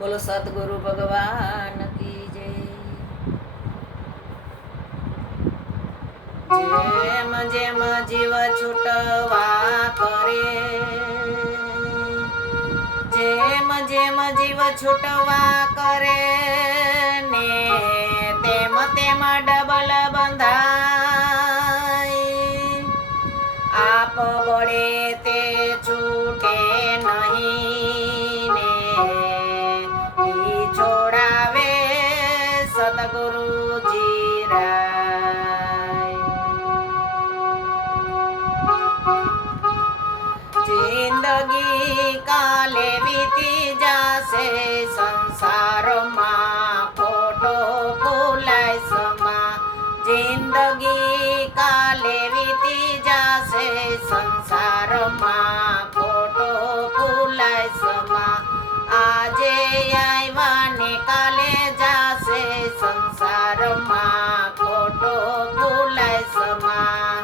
બોલો સદગુરુ ભગવાન કી જય। જેમ જેમ જીવ છૂટવા કરે, જેમ જેમ જીવ છૂટવા કરે ને તેમ તેમ ડબલ બંધાય। આપ બળે તે છૂટે નહીં ને ઈ છોડાવે સદગુરુજી રાય। જિંદગી કાલે વીતી જાશે સંસારમાં ખોટો ભૂલાય સમા। જિંદગી કાલે વીતી જાશે સંસારમાં ખોટો ભૂલાય સમા। આજે આવ્યા ને કાલે જાશે સંસારમાં ખોટો ભૂલાય સમા।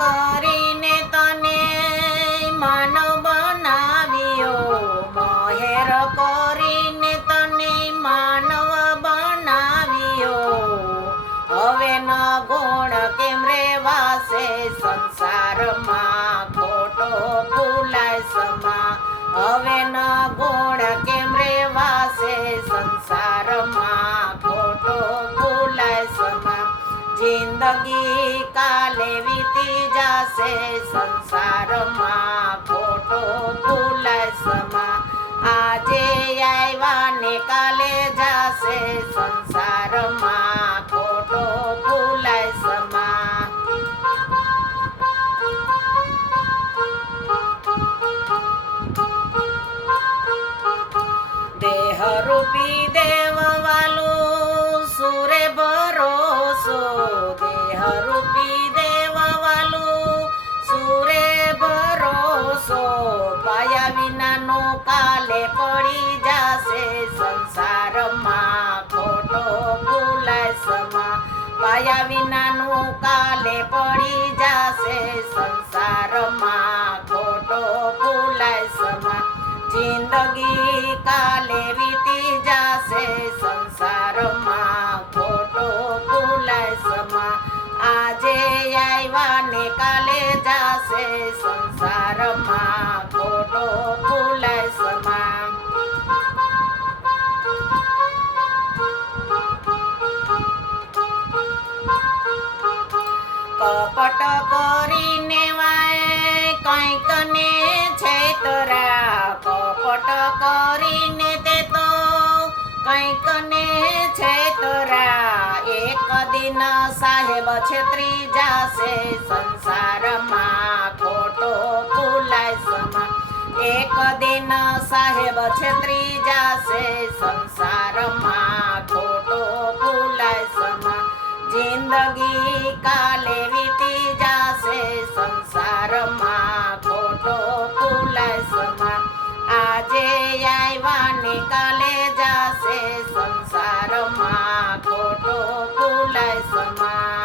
કરીને તને માનવ બનાવ્યો, મહેર કરીને તને માનવ બનાવ્યો। હવે ન ગુણ કેમ રેવાશે સંસારમાં ખોટો ભૂલાય સમા। હવે ન ગુણ કેમ રેવાશે સંસારમાં ખોટો ભૂલાય સમા। જિંદગી કાલે વીતી જાશે સંસારમાં ખોટો ભૂલાય સમા। આજે આવ્યા ને કાલે જાશે સંસારમાં ખોટો ભૂલાય સમા। દેહ રૂપી દેવ વાલું સુરે ભરોસો, દેહ રૂપી દેવ વાલું સુરે ભરોસો। પાયા વિનાનો કાલે પડી જાશે સંસારમાં ખોટો ભૂલાય સમા। પાયા વિનાનું કાલે પડી જાશે સંસારમાં ખોટો ભૂલાય સમા। જિંદગી કાલે વીતી જાશે સંસારમાં ખોટો ભૂલાય સમા। આજે આવ્યા ને કાલે જાશે સંસારમાં ખોટો ભૂલાય સમા। કપટ કરીને વાય કંઈક ને છેતરા, કપટ કરીને તે તો કંઈક ને છેતરા। એક દિન સાહેબ છેતરી જાશે સંસારમાં ખોટો ભૂલાય સમા। એક દિન સાહેબ છેતરી જાશે સંસારમાં ખોટો ભૂલાય સમા। જિંદગી કાલે વીતી જાશે સંસારમાં ખોટો ભૂલાય સમા। આજે આવ્યા ને કાલે જાશે સંસારમાં ખોટો ભૂલાય સમા।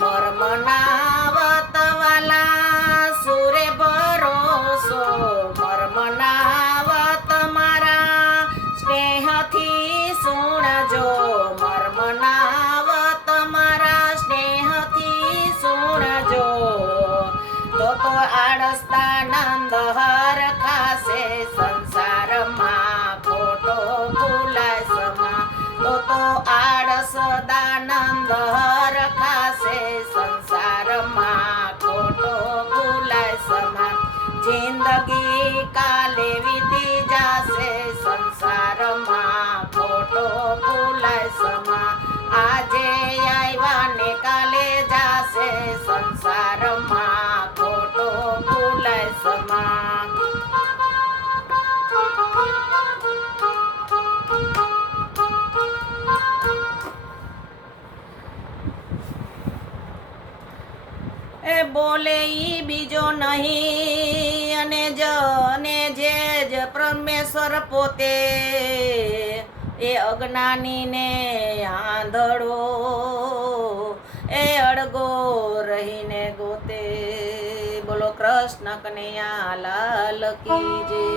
મર્મનાવત વાલા સુરે ભરોસો, મર્મનાવત મારા સ્નેહથી સુણજો। મર્મનાવત મારા સ્નેહથી સુણજો। તો આળસદાનંદ હર ખાશે સંસારમાં ખોટો ભૂલાય સમા। તો આળસદાનંદ હર ખાશે સંસારમાં ખોટો ભૂલાય સમા। જિંદગી કાલે વીતી જાશે સંસારમાં ખોટો ભૂલાય સમા। આજે આવ્યા ને કાલે જાશે સંસારમાં ખોટો ભૂલાય સમા। એ બોલે ઈ બીજો નહીં અને જ પરમેશ્વર ઈશ્વર પોતે એ અજ્ઞાનીને આંધળો એ અડગો રહીને ગોતે. બોલો કૃષ્ણ કનૈયા લાલ કી જય.